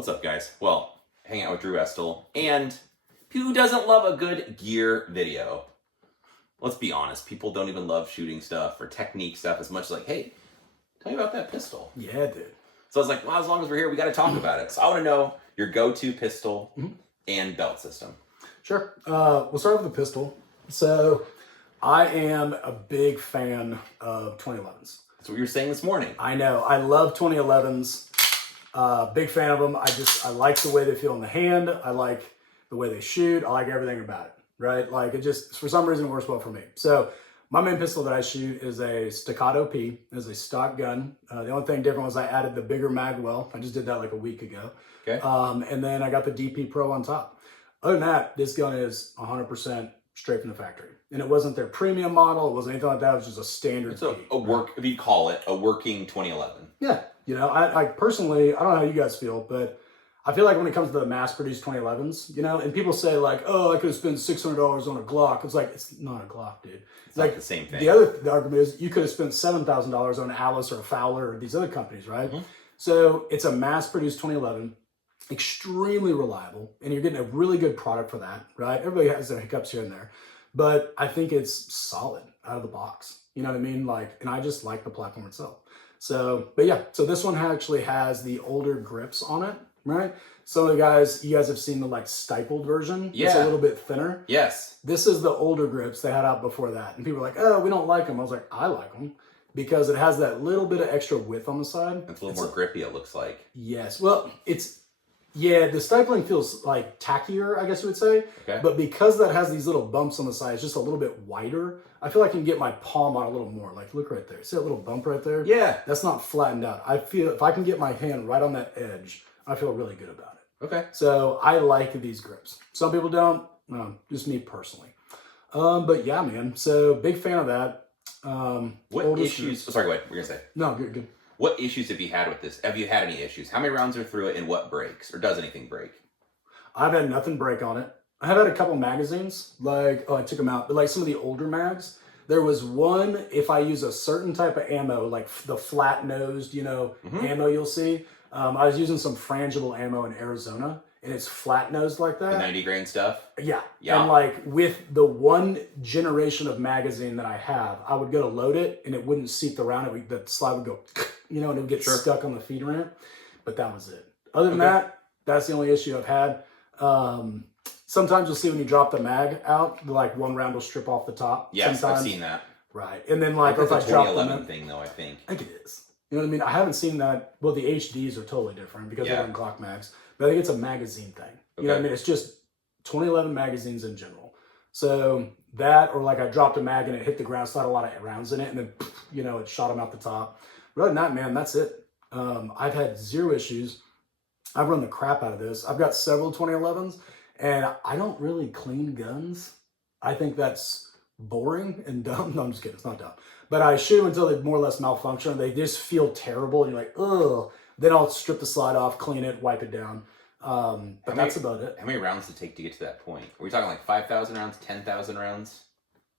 What's up, guys? Well, hanging out with Drew Estell, and who doesn't love a good gear video? Let's be honest, people don't even love shooting stuff or technique stuff as much as like, hey, tell me about that pistol. Yeah, dude. So I was like, well, as long as we're here, we got to talk about it. So I want to know your go-to pistol and belt system. Sure. We'll start with the pistol. So I am a big fan of 2011s. That's what you were saying this morning. I know. I love 2011s. Big fan of them. I like the way they feel in the hand. I like the way they shoot. I like everything about it, right? Like it just, for some reason, it works well for me. So my main pistol that I shoot is a Staccato P. It's a stock gun. The only thing different was I added the bigger mag well. I just did that like a week ago. Okay. And then I got the DP Pro on top. Other than that, this gun is 100% straight from the factory. And it wasn't their premium model. It wasn't anything like that. It was just a standard It's a work, if you call it, a working 2011. Yeah. You know, I personally, I don't know how you guys feel, but I feel like when it comes to the mass-produced 2011s, you know, and people say like, oh, I could have spent $600 on a Glock. It's like, it's not a Glock, dude. It's like the same thing. The argument is you could have spent $7,000 on an Alice or a Fowler or these other companies, right? So it's a mass-produced 2011, extremely reliable, and you're getting a really good product for that, right? Everybody has their hiccups here and there, but I think it's solid out of the box. You know what I mean? Like, and I just like the platform itself. So, but yeah, so this one actually has the older grips on it, right? Some of the guys, you guys have seen the like stippled version. Yeah. It's a little bit thinner. Yes. This is the older grips they had out before that. And people were like, oh, we don't like them. I was like, I like them because it has that little bit of extra width on the side. It's a little more grippy, it looks like. Yes. Well, yeah, the stipling feels like tackier, I guess you would say. Okay. But because that has these little bumps on the side, it's just a little bit wider. I feel like I can get my palm on a little more. Like, look right there. See that little bump right there? Yeah. That's not flattened out. I feel if I can get my hand right on that edge, I feel really good about it. Okay. So I like these grips. Some people don't. Just me personally. But yeah, man. So big fan of that. What issues? Sorry, go ahead. What were you gonna say? No, good. What issues have you had with this? Have you had any issues? How many rounds are through it and what breaks? Or does anything break? I've had nothing break on it. I have had a couple magazines, like, I took them out, but like some of the older mags, there was one, if I use a certain type of ammo, like the flat-nosed, ammo you'll see. I was using some frangible ammo in Arizona, and it's flat-nosed like that. The 90 grain stuff? Yeah. Yeah. And like with the one generation of magazine that I have, I would go to load it, and it wouldn't seat the round. The slide would go, and it would get stuck on the feed ramp. But that was it. Other than that, that's the only issue I've had. Sometimes you'll see when you drop the mag out, like one round will strip off the top. Yes, sometimes. I've seen that. Right. And then like if I it's a drop 2011 thing though, I think. I think it is. You know what I mean? I haven't seen that. Well, the HDs are totally different because they're in Glock mags. But I think it's a magazine thing. You know what I mean? It's just 2011 magazines in general. So that, or like I dropped a mag and it hit the ground, so I had a lot of rounds in it, and then, it shot them out the top. But other than that, man, that's it. I've had zero issues. I've run the crap out of this. I've got several 2011s, and I don't really clean guns. I think that's boring and dumb. No, I'm just kidding. It's not dumb. But I shoot them until they more or less malfunction. They just feel terrible, and you're like, ugh. Then I'll strip the slide off, clean it, wipe it down. But that's about it. How many rounds does it take to get to that point? Are we talking like 5,000 rounds, 10,000 rounds?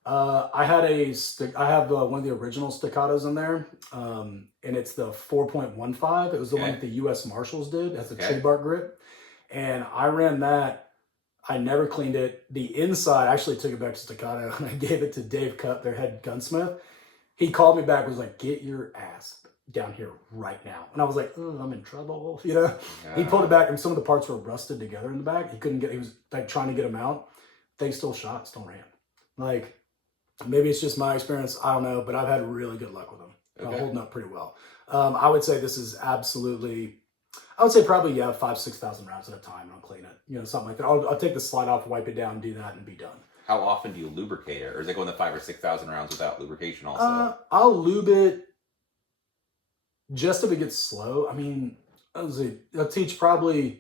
I have one of the original staccatos in there, and it's the 4.15. It was the one that the U.S. Marshals did. It has a tree bark grip, and I ran that. I never cleaned it. The inside, I actually took it back to Staccato, and I gave it to Dave Cupp, their head gunsmith. He called me back and was like, get your ass down here right now. And I was like, oh, I'm in trouble, He pulled it back, and some of the parts were rusted together in the back. He was like trying to get them out. Things still shot, still ran. Like, maybe it's just my experience. I don't know, but I've had really good luck with them. Holding up pretty well. I would say this is absolutely, I would say probably, 5,000 to 6,000 rounds at a time, and I'll clean it. Something like that. I'll take the slide off, wipe it down, do that, and be done. How often do you lubricate it? Or is it going to 5,000 or 6,000 rounds without lubrication also? I'll lube it just if it gets slow. I mean, I'll probably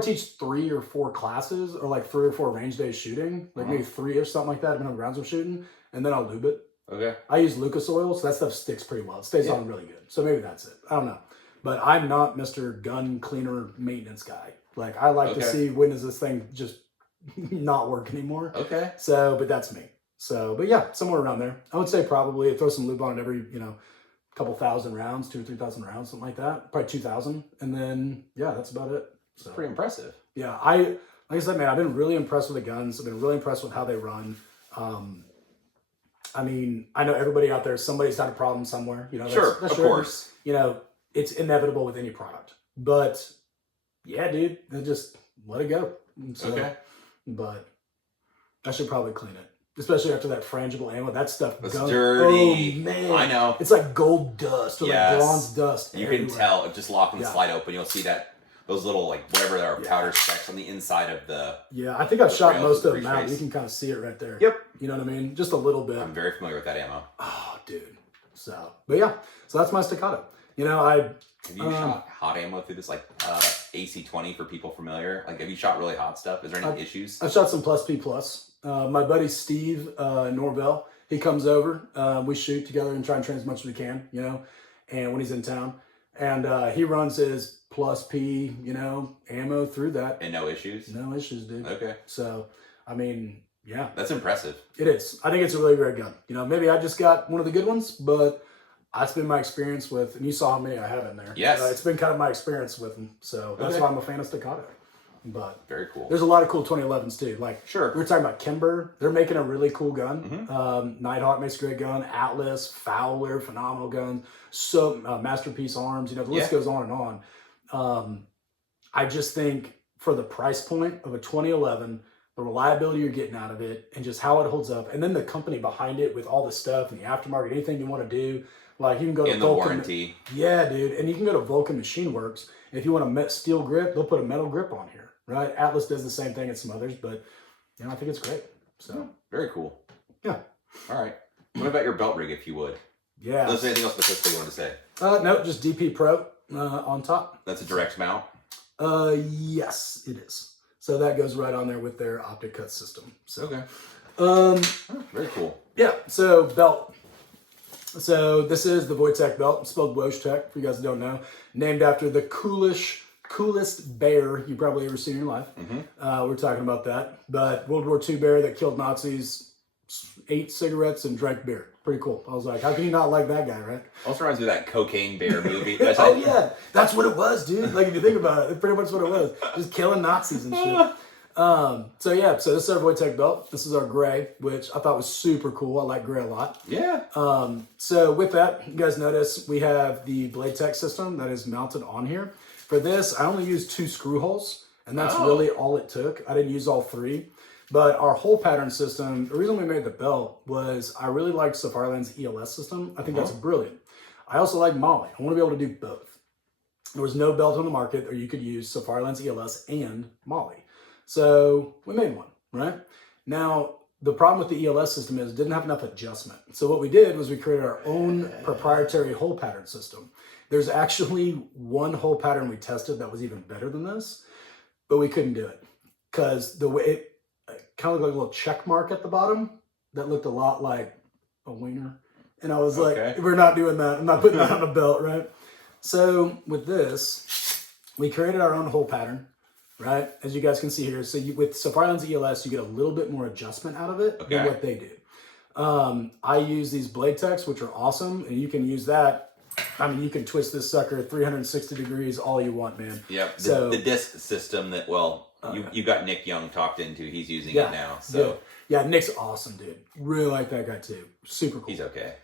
teach 3 or 4 classes, or like 3 or 4 range days shooting, like maybe 3-ish, something like that, depending on the rounds I'm shooting, and then I'll lube it. Okay. I use Lucas oil, so that stuff sticks pretty well. It stays on really good. So maybe that's it. I don't know. But I'm not Mr. Gun Cleaner Maintenance guy. Like, I like to see when does this thing just not work anymore. Okay. So, but that's me. So, but yeah, somewhere around there. I would say probably throw some lube on it every, couple thousand rounds, 2,000 or 3,000 rounds, something like that. Probably 2,000. And then, yeah, that's about it. So pretty impressive. Yeah, like I said, man, I've been really impressed with the guns. I've been really impressed with how they run. I mean, I know everybody out there, somebody's had a problem somewhere. You know, that's of course. You know, it's inevitable with any product. But yeah, dude, they just let it go. So, okay. But I should probably clean it. Especially after that frangible ammo. That stuff It's dirty. Oh, man. I know. It's like gold dust or like bronze dust. You can tell. Just locking the slide open, you'll see those little, like, whatever there are powder specks on the inside of the... Yeah, I think I've shot most of them out. You can kind of see it right there. Yep. You know what I mean? Just a little bit. I'm very familiar with that ammo. Oh, dude. So, but yeah. So that's my Staccato. You know, Have you shot hot ammo through this, like, AC-20 for people familiar? Like, have you shot really hot stuff? Is there any issues? I've shot some plus P plus. My buddy Steve Norvell, he comes over. We shoot together and try and train as much as we can, you know, and when he's in town. And he runs his plus P, you know, ammo through that. And no issues? No issues, dude. Okay. So, I mean, yeah. That's impressive. It is. I think it's a really great gun. You know, maybe I just got one of the good ones, but that's been my experience with, and you saw how many I have in there. Yes. It's been kind of my experience with them. So that's why I'm a fan of Staccato. But very cool. There's a lot of cool 2011s too. Like, sure. We were talking about Kimber. They're making a really cool gun. Nighthawk makes a great gun. Atlas, Fowler, phenomenal guns. So Masterpiece Arms. You know, the list goes on and on. I just think for the price point of a 2011, the reliability you're getting out of it, and just how it holds up, and then the company behind it with all the stuff and the aftermarket, anything you want to do. Like, you can go to Vulcan. Warranty. Yeah, dude. And you can go to Vulcan Machine Works. If you want a steel grip, they'll put a metal grip on here, right? Atlas does the same thing and some others, but, you know, I think it's great. So very cool. Yeah. All right. What about your belt rig, if you would? Yeah. Unless there's anything else specific you want to say? No, just DP Pro on top. That's a direct mount? Yes, it is. So that goes right on there with their optic cut system. So, okay. Very cool. Yeah. So belt. So this is the Voytech belt, spelled Voytech, for you guys who don't know, named after the coolest bear you probably ever seen in your life. We're talking about that. But World War II bear that killed Nazis, ate cigarettes, and drank beer. Pretty cool. I was like, how can you not like that guy, right? Also reminds me of that Cocaine Bear movie. Oh, yeah. That's what it was, dude. Like, if you think about it, it's pretty much what it was. Just killing Nazis and shit. So this is our Voytech belt. This is our gray, which I thought was super cool. I like gray a lot. Yeah. So with that, you guys notice we have the blade tech system that is mounted on here. For this, I only used 2 screw holes, and that's really all it took. I didn't use all 3. But our hole pattern system, the reason we made the belt was I really liked Safariland's ELS system. I think that's brilliant. I also like Molly. I want to be able to do both. There was no belt on the market where you could use Safariland's ELS and Molly. So we made one, right? Now, the problem with the ELS system is it didn't have enough adjustment. So what we did was we created our own proprietary hole pattern system. There's actually one hole pattern we tested that was even better than this, but we couldn't do it because the way it kind of looked like a little check mark at the bottom that looked a lot like a wiener. And I was like, we're not doing that. I'm not putting that on a belt, right? So with this, we created our own hole pattern. Right, as you guys can see here. So with Safariland's ELS, you get a little bit more adjustment out of it than what they do. I use these blade techs, which are awesome, and you can use that. I mean, you can twist this sucker 360 degrees all you want, man. Yep. The disc system that you got Nick Young talked into. He's using it now. So yeah, Nick's awesome, dude. Really like that guy too. Super cool. He's okay.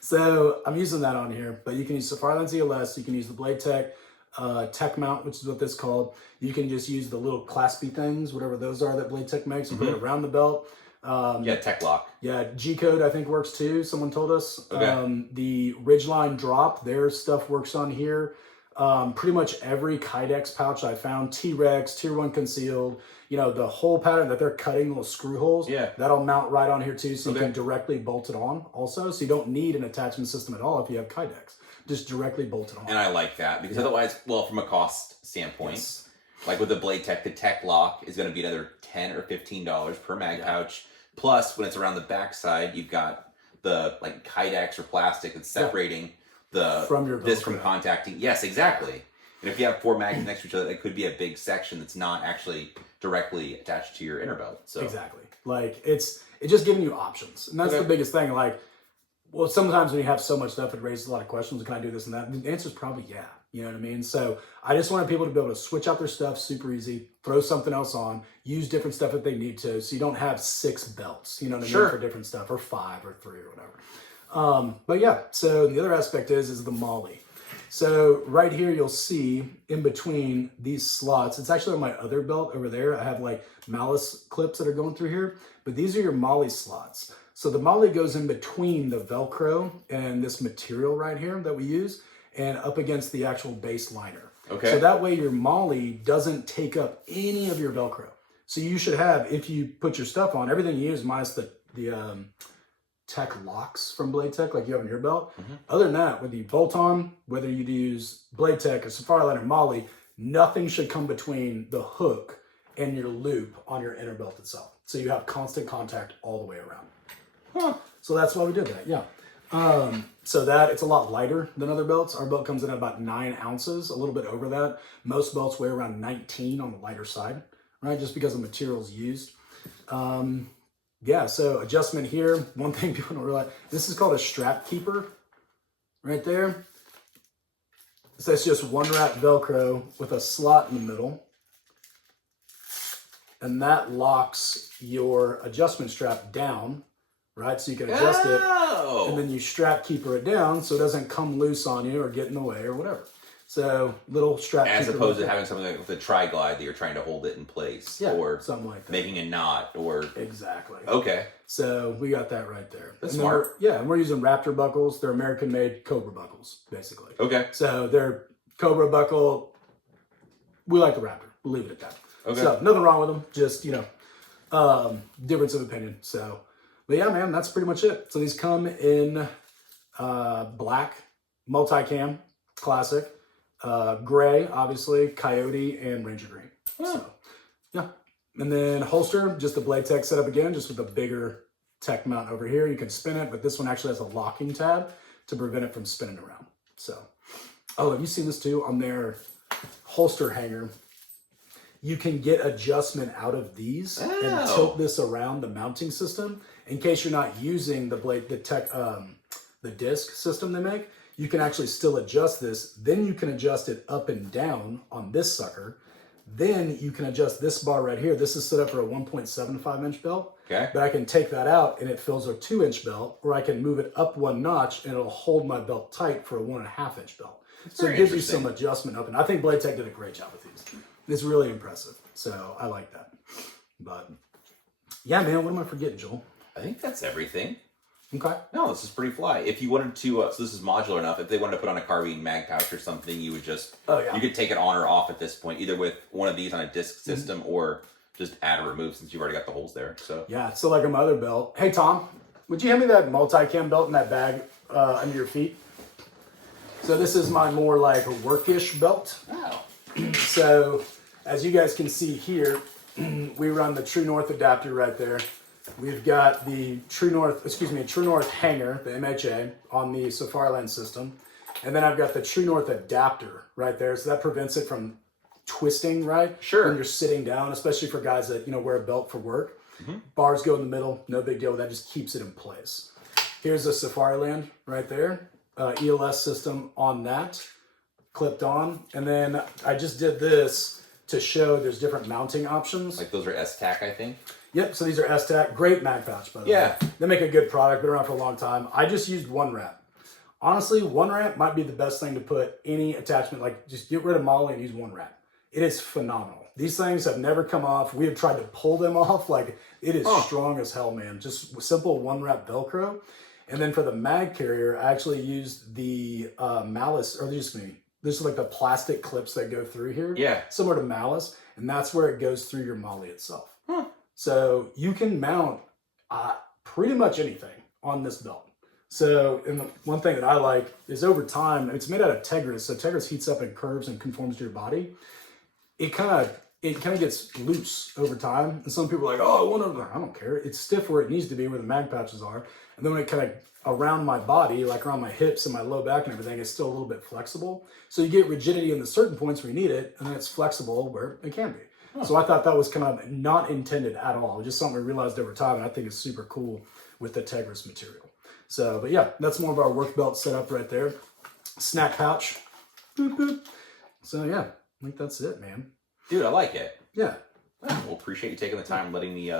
So I'm using that on here, but you can use Safariland's ELS. You can use the blade tech. Tech mount, which is what this is called. You can just use the little claspy things, whatever those are that Blade Tech makes, and put it around the belt. Tech lock. Yeah, G-code I think works too. Someone told us. Okay. The Ridgeline drop, their stuff works on here. Pretty much every Kydex pouch I found, T-Rex, Tier 1 concealed, you know, the hole pattern that they're cutting little screw holes, that'll mount right on here too, so you can directly bolt it on also. So you don't need an attachment system at all if you have Kydex. Just directly bolt it on. And I like that because otherwise, well, from a cost standpoint, like with the Blade Tech, the Tech Lock is going to be another $10 or $15 per mag pouch. Plus, when it's around the backside, you've got the like Kydex or plastic that's separating the this from contacting. Yes, exactly. And if you have 4 mags next to each other, that could be a big section that's not actually directly attached to your inner belt. So exactly, like it's just giving you options, and that's the biggest thing. Like, Well, sometimes when you have so much stuff, it raises a lot of questions. Can I do this and that? And the answer is probably yeah. You know what I mean? So I just wanted people to be able to switch out their stuff super easy, throw something else on, use different stuff if they need to. So you don't have 6 belts, you know what I mean, for different stuff, or 5 or 3 or whatever. But yeah, so the other aspect is the molly. So right here, you'll see in between these slots, it's actually on my other belt over there. I have like malice clips that are going through here, but these are your molly slots. So the molly goes in between the Velcro and this material right here that we use, and up against the actual base liner. Okay. So that way your molly doesn't take up any of your Velcro. So you should have, if you put your stuff on, everything you use minus the tech locks from Voytech, like you have on your belt. Other than that, whether you bolt on, whether you use Voytech or Safari Line or molly, nothing should come between the hook and your loop on your inner belt itself. So you have constant contact all the way around. So that's why we did that, yeah. So that, it's a lot lighter than other belts. Our belt comes in at about 9 ounces, a little bit over that. Most belts weigh around 19 on the lighter side, right? Just because of materials used. Yeah, so adjustment here. One thing people don't realize, this is called a strap keeper right there. So it's just 1 wrap Velcro with a slot in the middle. And that locks your adjustment strap down, right? So you can adjust it, and then you strap keeper it down so it doesn't come loose on you or get in the way or whatever. So little strap as keeper opposed to having something like with a tri-glide that you're trying to hold it in place, or something like that. Making a knot, or exactly. Okay. So we got that right there. That's smart. And we're using Raptor buckles. They're American-made Cobra buckles, basically. Okay. So they're Cobra buckle. We like the Raptor. We'll leave it at that. Okay. So nothing wrong with them. Just difference of opinion. So. But yeah, man, that's pretty much it. So these come in black, multicam, classic, gray, obviously, coyote, and ranger green. So, yeah. And then holster, just the Voytech setup again, just with a bigger tech mount over here. You can spin it, but this one actually has a locking tab to prevent it from spinning around. So, oh, have you seen this too? On their holster hanger, you can get adjustment out of these and tilt this around the mounting system. In case you're not using the disc system they make, you can actually still adjust this. Then you can adjust it up and down on this sucker. Then you can adjust this bar right here. This is set up for a 1.75 inch belt. Okay. But I can take that out and it fills a 2 inch belt, or I can move it up 1 notch and it'll hold my belt tight for a 1.5 inch belt. So it gives you some adjustment up. And I think Voytech did a great job with these. It's really impressive. So I like that. But yeah, man, what am I forgetting, Joel? I think that's everything. Okay. No, this is pretty fly. If you wanted to, so this is modular enough, if they wanted to put on a carbine mag pouch or something, you would just, you could take it on or off at this point, either with one of these on a disc system or just add or remove since you've already got the holes there. So yeah, so like a mother belt. Hey, Tom, would you hand me that multicam belt in that bag under your feet? So this is my more like workish belt. Oh. So as you guys can see here, we run the True North adapter right there. We've got the True North hanger, the MHA, on the Safari Line system. And then I've got the True North adapter right there. So that prevents it from twisting, right? Sure. When you're sitting down, especially for guys that, wear a belt for work. Bars go in the middle, no big deal. That just keeps it in place. Here's the Safari Land right there. ELS system on that, clipped on. And then I just did this to show there's different mounting options. Like those are S-Tac, I think? Yep, so these are S-Tac. Great mag pouch, by the way. They make a good product, been around for a long time. I just used 1 wrap. Honestly, 1 wrap might be the best thing to put any attachment, like just get rid of molly and use 1 wrap. It is phenomenal. These things have never come off. We have tried to pull them off. Like, it is strong as hell, man. Just simple 1 wrap Velcro. And then for the mag carrier, I actually used the Malice, or this is like the plastic clips that go through here. Yeah. Similar to Malice. And that's where it goes through your molly itself. So you can mount pretty much anything on this belt. So, and the one thing that I like is over time, it's made out of Tegris. So Tegris heats up and curves and conforms to your body. It kind of gets loose over time. And some people are like, oh, I don't care. It's stiff where it needs to be, where the mag pouches are. And then when it kind of around my body, like around my hips and my low back and everything, it's still a little bit flexible. So you get rigidity in the certain points where you need it, and then it's flexible where it can be. So I thought that was kind of not intended at all. Just something we realized over time, and I think it's super cool with the Tegris material. So, but yeah, that's more of our work belt setup right there. Snack pouch. Boop, boop. So yeah, I think that's it, man. Dude, I like it. Yeah. Well, appreciate you taking the time letting me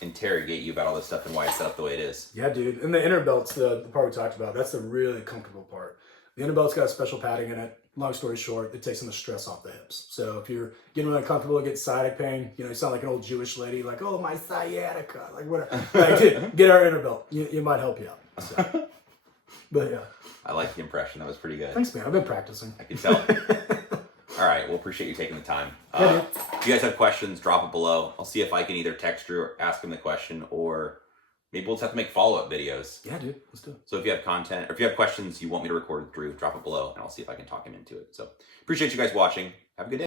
interrogate you about all this stuff and why it's set up the way it is. Yeah, dude. And the inner belt's the part we talked about. That's the really comfortable part. The inner belt's got special padding in it. Long story short, it takes some of the stress off the hips. So if you're getting really uncomfortable, get sciatic pain, you sound like an old Jewish lady, like, oh, my sciatica, like whatever. Like, get our inner belt. You might help you out. So. But yeah. I like the impression. That was pretty good. Thanks, man. I've been practicing. I can tell. All right. Well, appreciate you taking the time. Yeah, if you guys have questions, drop it below. I'll see if I can either text Drew or ask him the question, or maybe we'll just have to make follow-up videos. Yeah, dude. Let's do it. So if you have content, or if you have questions you want me to record with Drew, drop it below, and I'll see if I can talk him into it. So appreciate you guys watching. Have a good day.